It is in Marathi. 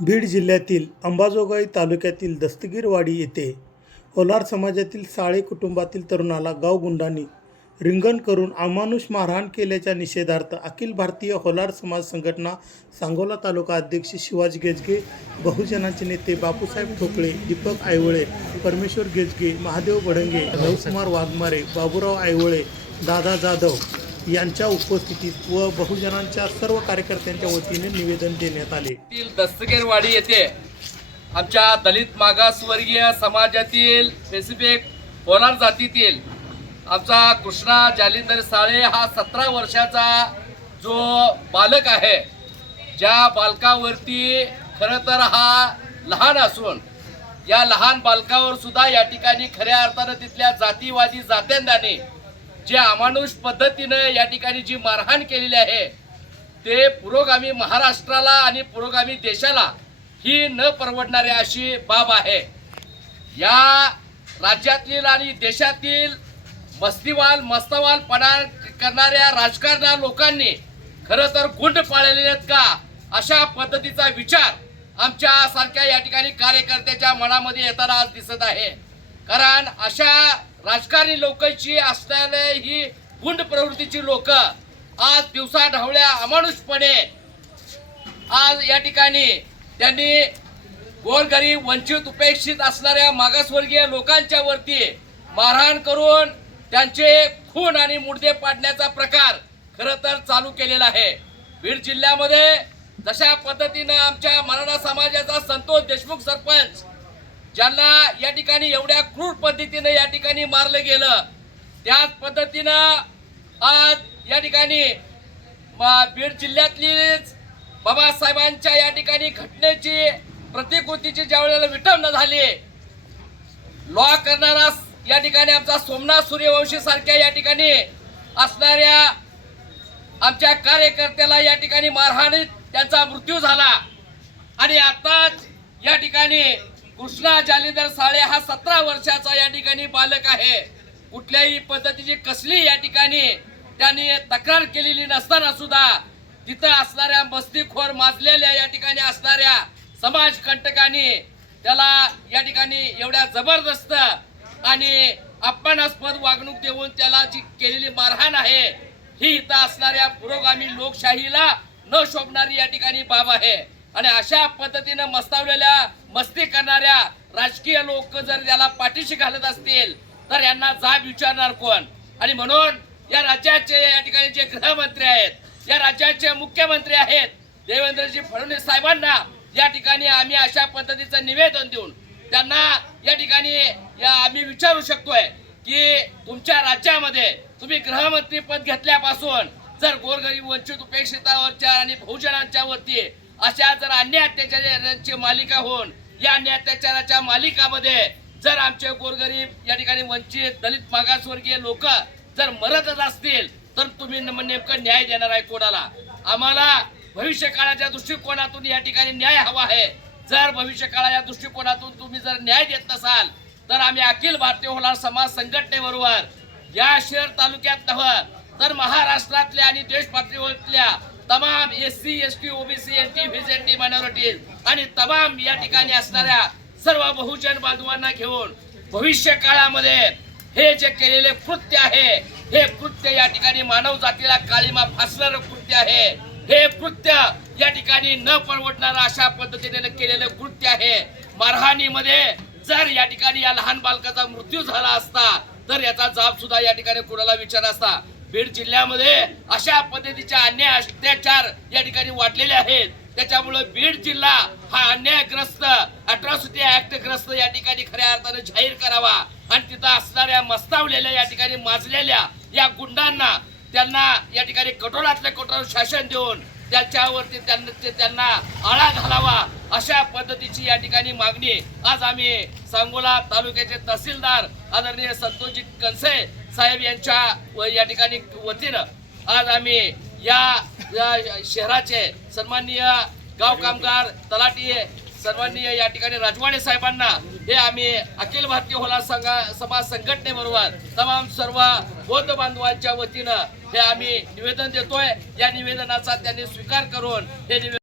बीड जिल्ह्यातील अंबाजोगाई तालुक्यातील दस्तगीरवाडी येथे होलार समाजातील साळे कुटुंबातील तरुणाला गावगुंडांनी रिंगण करून अमानुष मारहाण केल्याच्या निषेधार्थ अखिल भारतीय होलार समाज संघटना सांगोला तालुका अध्यक्ष शिवाजी गेजगे बहुजनांचे नेते बापूसाहेब ठोकळे दीपक आयवळे परमेश्वर गेजगे महादेव भडंगे रविकुमार वाघमारे बाबूराव आयवळे दादा जाधव यांच्या उपस्थितीत व बहुजनांच्या सर्व कार्यकर्त्यांच्या वतीने निवेदन देण्यात आले. येथील दस्तगीरवाडी येथे आमच्या दलित मागासवर्गीय समाजातील स्पेसिफिक होणार जातीतील आमचा कृष्णा जालिंदर साळे हा सतरा वर्षाचा जो बालक आहे ज्या बालकावरती खरं तर हा लहान असून या लहान बालकावर सुद्धा या ठिकाणी खऱ्या अर्थानं तिथल्या जातीवादी जात्यांनी जे अमानुष पद्धतीनं या ठिकाणी जी मारहाण केलेली आहे ते पुरोगामी महाराष्ट्राला आणि पुरोगामी देशाला ही न परवडणारी अशी बाब आहे. या राज्यातील आणि देशातील मस्तीवाल मस्तवालपणा करणाऱ्या राजकारणा लोकांनी खरं तर गुंड पाळलेले आहेत का? अशा पद्धतीचा विचार आमच्या सारख्या या ठिकाणी कार्यकर्त्याच्या मनामध्ये येताना आज दिसत आहे. कारण अशा राजकारणी लोकांची असणारे ही गुंड प्रवृत्तीची लोक आज दिवसा ढवळ्या अमानुषपणे आज या ठिकाणी त्यांनी गोरगरीब वंचित उपेक्षित असणाऱ्या मागासवर्गीय लोकांच्या वरती मारहाण करून त्यांचे खून आणि मुडदे पाडण्याचा प्रकार खरं तर चालू केलेला आहे. बीड जिल्ह्यामध्ये जशा पद्धतीनं आमच्या मराठा समाजाचा संतोष देशमुख सरपंच ज्यांना या ठिकाणी एवढ्या क्रूर पद्धतीनं या ठिकाणी मारलं गेलं त्याच पद्धतीनं आज या ठिकाणी बीड जिल्ह्यातलीच बाबासाहेबांच्या या ठिकाणी घटनेची प्रतिकृतीची ज्या वेळेला विटंबना झाली लॉ करणारा या ठिकाणी आमचा सोमनाथ सूर्यवंशी सारख्या या ठिकाणी असणाऱ्या आमच्या कार्यकर्त्याला या ठिकाणी मारहाणीत त्यांचा मृत्यू झाला. आणि आताच या ठिकाणी कृष्णा जालिंदर साळे हा सतरा वर्षाचा या ठिकाणी बालक आहे. कुठल्याही पद्धतीची कसली या ठिकाणी त्यांनी तक्रार केलेली नसताना सुद्धा तिथं असणाऱ्या मस्तीखोर माजलेल्या या ठिकाणी असणाऱ्या समाज कंटकांनी त्याला या ठिकाणी एवढ्या जबरदस्त आणि अपमानास्पद वागणूक देऊन त्याला जी केलेली मारहाण आहे ही इथं असणाऱ्या पुरोगामी लोकशाहीला न शोभणारी या ठिकाणी बाब आहे. आणि अशा पद्धतीनं मस्तावलेल्या मस्ती करणाऱ्या राजकीय लोक जर याला पाठीशी घालत असतील तर यांना जाब विचारणार कोण? आणि म्हणून या राज्याचे या ठिकाणी जे गृहमंत्री आहेत या राज्याचे मुख्यमंत्री आहेत देवेंद्रजी फडणवीस साहेबांना या ठिकाणी आम्ही अशा पद्धतीचं निवेदन देऊन त्यांना या ठिकाणी या आम्ही विचारू शकतोय की तुमच्या राज्यामध्ये तुम्ही गृहमंत्री पद घेतल्यापासून जर गोरगरीब वंचित उपेक्षितावरच्या आणि बहुजनांच्या वरती अशा जर अन्य अत्याचाराची मालिका होऊन या अन्य अत्याचाराच्या मालिकामध्ये जर आमचे गोरगरीब या ठिकाणी वंचित दलित मागासवर्गीय लोक जर मरतच असतील तर तुम्ही नेमकं न्याय देणार आहे कोणाला? आम्हाला भविष्य काळाच्या दृष्टिकोनातून या ठिकाणी न्याय हवा आहे. जर भविष्य काळाच्या दृष्टिकोनातून तुम्ही जर न्याय देत नसाल तर आम्ही अखिल भारतीय होणार समाज संघटनेबरोबर या शहर तालुक्यात नव्हत तर महाराष्ट्रातल्या आणि देश पातळीवरल्या तमाम S C S T OBC N T V J T minorities आणि तमाम या ठिकाणी असणाऱ्या सर्व बहुजन बांधवांना घेऊन भविष्य काळामध्ये हे जे केलेले कृत्य आहे हे कृत्य या ठिकाणी मानव जातीला काळीमा फासणारं कृत्य आहे हे कृत्य या ठिकाणी न परवडणारं अशा पद्धतीने केलेलं कृत्य आहे. मारहाणीमध्ये जर या ठिकाणी या लहान बालकाचा मृत्यू झाला असता तर याचा जाब सुद्धा या ठिकाणी कुणाला विचार असता? बीड जिल्ह्यामध्ये अशा पद्धतीचे अन्याय अत्याचार या ठिकाणी वाढलेले आहेत. त्याच्यामुळे बीड जिल्हा हा अन्यायग्रस्त अट्रॉसिटी ऍक्ट ग्रस्त या ठिकाणी खऱ्या अर्थाने जाहीर करावा. आणि तिथं असणाऱ्या मस्तावलेल्या या ठिकाणी माजलेल्या या गुंडांना त्यांना या ठिकाणी कठोरातल्या कठोर शासन देऊन त्याच्यावरती त्यांना ते त्यांना आळा घालावा अशा पद्धतीची या ठिकाणी मागणी. आज आम्ही सांगोला तालुक्याचे तहसीलदार आदरणीय संतोषजी कनसे साहेब यांच्या या ठिकाणी वतीनं आज आम्ही या या शहराचे सन्माननीय गाव कामगार तलाठी सन्माननीय या ठिकाणी राजवाडे साहेबांना हे आम्ही अखिल भारतीय होला संघा समाज संघटनेबरोबर तमाम सर्व बौद्ध बांधवांच्या वतीनं हे आम्ही निवेदन देतोय. या निवेदनाचा त्यांनी स्वीकार करून हे निवेदन